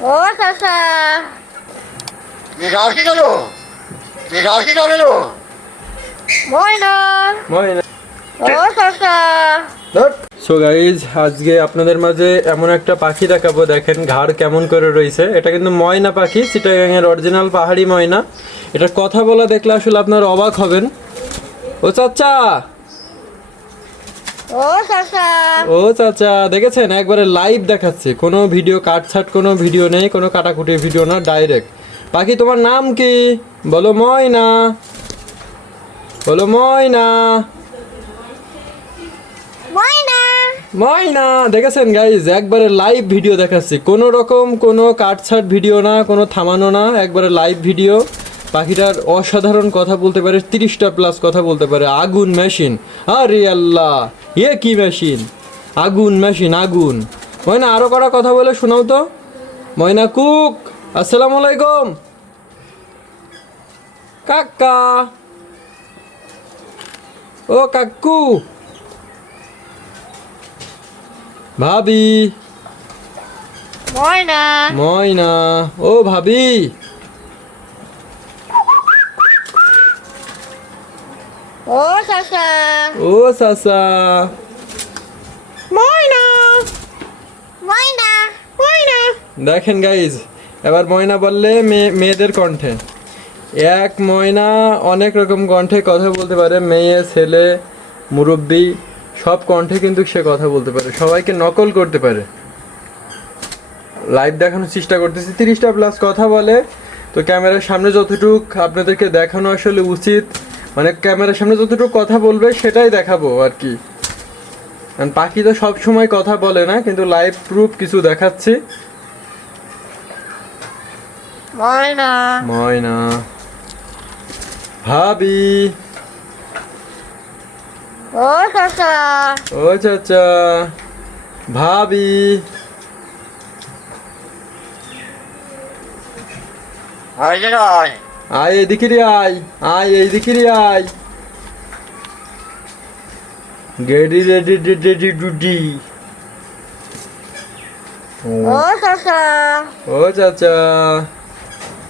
ও চাচা। যাওয়াছি কেন যাওয়াছি কেন ময়না। ময়না। ও চাচা। সো গাইজ আজকে আপনাদের মাঝে এমন একটা পাখি দেখাবো দেখেন ঘাড় কেমন করে রয়েছে এটা কিন্তু ময়না পাখি চিটাগাংয়ের অরিজিনাল পাহাড়ি ময়না। এটার কথা বলা দেখলে আসলে আপনার অবাক হবেন। ও চাচা! ও চাচা। ও চাচা দেখেছেন? একবারে লাইভ দেখাচ্ছে। কোনো ভিডিও কাটছাট কোনো ভিডিও নেই কোনো কাটাকুটি ভিডিও না ডাইরেক্ট পাখি তোমার নাম কি? বলো ময়না। বলো ময়না। ময়না। ময়না দেখেছেন গাইজ একবারে লাইভ ভিডিও দেখাচ্ছি। কোনো রকম কোনো কাটছাট ভিডিও না কোনো থামানো না একবারে লাইভ ভিডিও পাখিটার অসাধারণ কথা বলতে পারে তিরিশটা প্লাস কথা বলতে পারে। আগুন মেশিন আরে আল্লাহ! ইয়ে কি মেশিন? আগুন মেশিন আগুন। ময়না আরও কটা কথা বলে শোনাও তো। ময়না কুক আসসালামু আলাইকুম। কাকা। ও কাকু। ভাবি। ময়না। ময়না। ও ভাবি। ও চাচা ও সাসা। ময়না। ময়না। ময়না। দেখেন গাইজ এবার ময়না বললে মেয়ে মেয়েদের কণ্ঠে। এক ময়না অনেক রকম কণ্ঠে কথা বলতে পারে মেয়ে ছেলে মুরব্বি সব কণ্ঠে কিন্তু সে কথা বলতে পারে সবাইকে নকল করতে পারে। লাইভ দেখানোর চেষ্টা করতেছি তিরিশটা প্লাস কথা বলে। তো ক্যামেরার সামনে যতটুক আপনাদেরকে দেখানো আসলে উচিত মানে ক্যামেরার সামনে যতটুকু কথা বলবে সেটাই দেখাবো আর কি। কারণ পাখি তো সব সময় কথা বলে না কিন্তু লাইভ প্রুফ কিছু দেখাচ্ছি। ময়না। ময়না। ভাবি। ও চাচা। ও চাচা। ভাবি। আয় যে নয় আয় এদিকে রে আয় আয় এইদিকে রে আয়। গেডি রেডি রেডি ডুডি। ও চাচা। ও চাচা।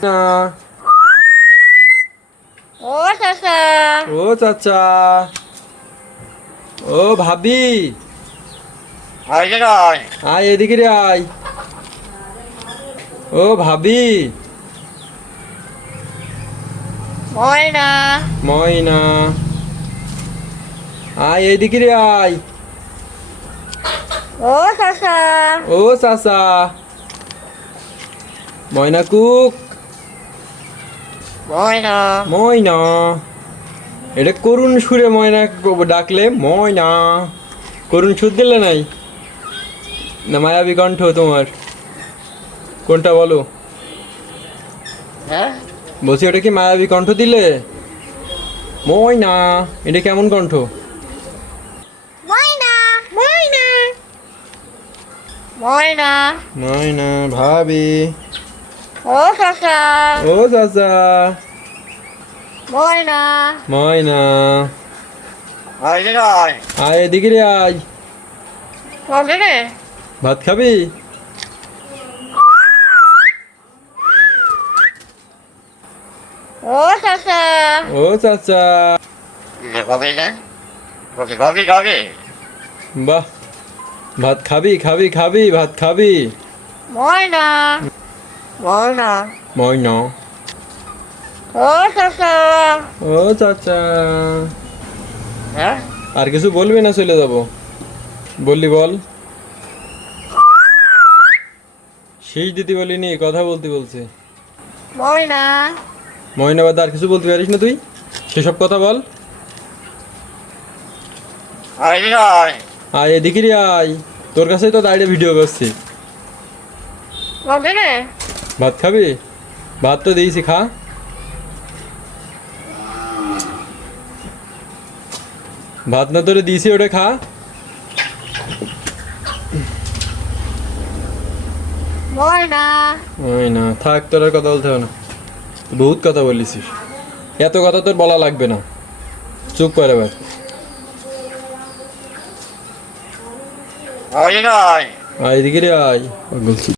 না। ও চাচা। ও চাচা। ও ভাবি। আয় এদিকে রে আয়। ও ভাবি। ময়না। ময়না। আয় এদিকে রে আয়। ও চাচা। ও চাচা। ময়না কুক। ময়না। ময়না। এটা করুণ সুরে ময়না ডাকলে ময়না। করুণ সুর দিলে নাই? না মায়াবী কণ্ঠ তোমার। কোনটা বলো? হ্যাঁ? বলছি ওটা কি মায়াবী কণ্ঠ দিলে? মই ময়না এটা কেমন কণ্ঠ? ময়না। ময়না। ময়না। ময়না ভাবি। ও চাচা। ও চাচা। ময়না। ময়না। আয় যে নয় আয় এদিকে রে আয়। ভাত খাবি ও চাচা ও চাচা। বাহ ভাত খাবি খাবি খাবি ভাত খাবি। ময়না। ময়না। ময়না। ও চাচা। ও চাচা। হ্যাঁ? আর কিছু বলবি না চলে যাব? বললি বল। শেষ দিদি বলিনি কথা বলতে বলছে। ময়না। ময়না বাদ আর কিছু বলতে পারিস না তুই? সেসব কথা বল। আয় এদিকে রে আয়। তোর কাছেই তো দাঁড়িয়ে ভিডিও করছি। ভাত খাবি? ভাত তো দিয়েছি খা। ভাত না তোরে দিয়েছি ওটা খা। ওই না থাক তোর কথা বলতে হবে না। বহুত কথা বলেছিস। এত কথা তোর বলা লাগবে না। চুপ করে এবার আয় আয়। এদিকে রে আয়। বলছি